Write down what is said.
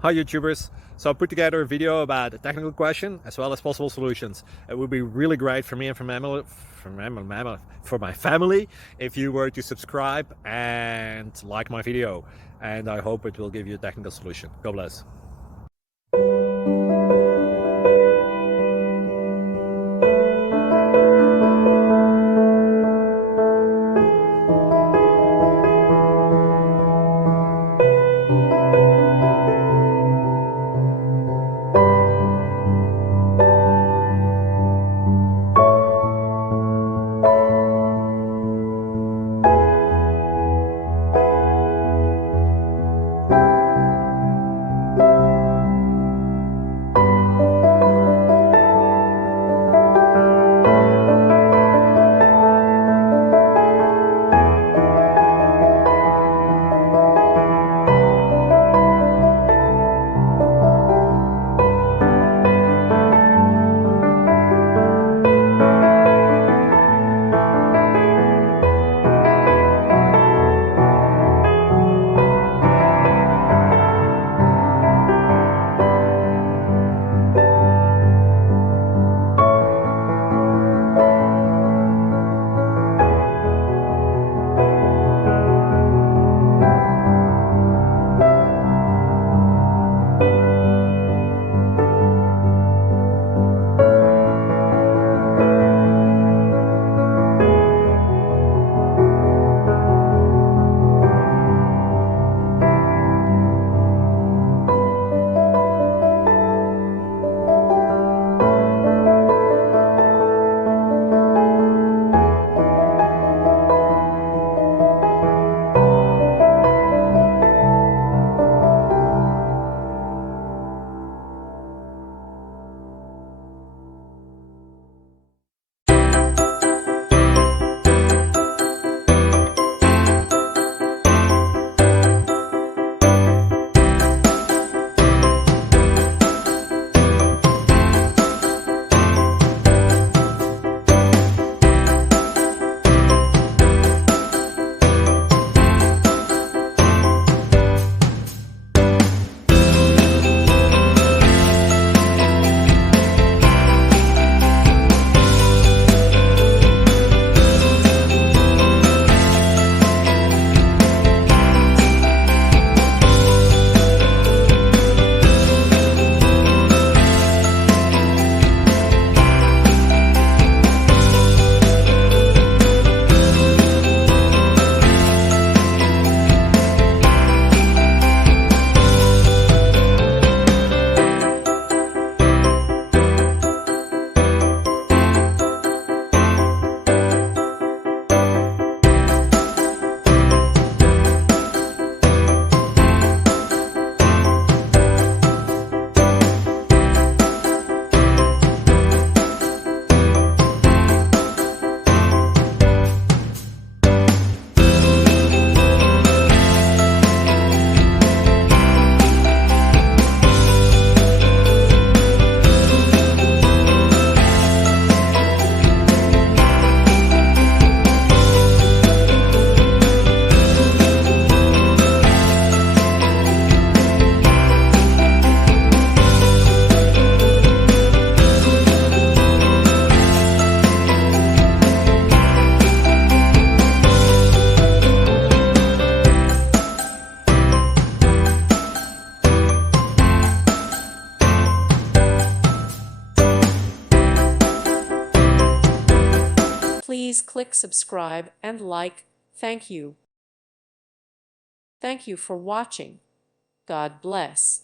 Hi YouTubers! So I put together a video about a technical question as well as possible solutions. It would be really great for me and for my family if you were to subscribe and like my video, and I hope it will give you a technical solution. God bless. Please click subscribe and like. Thank you. Thank you for watching. God bless.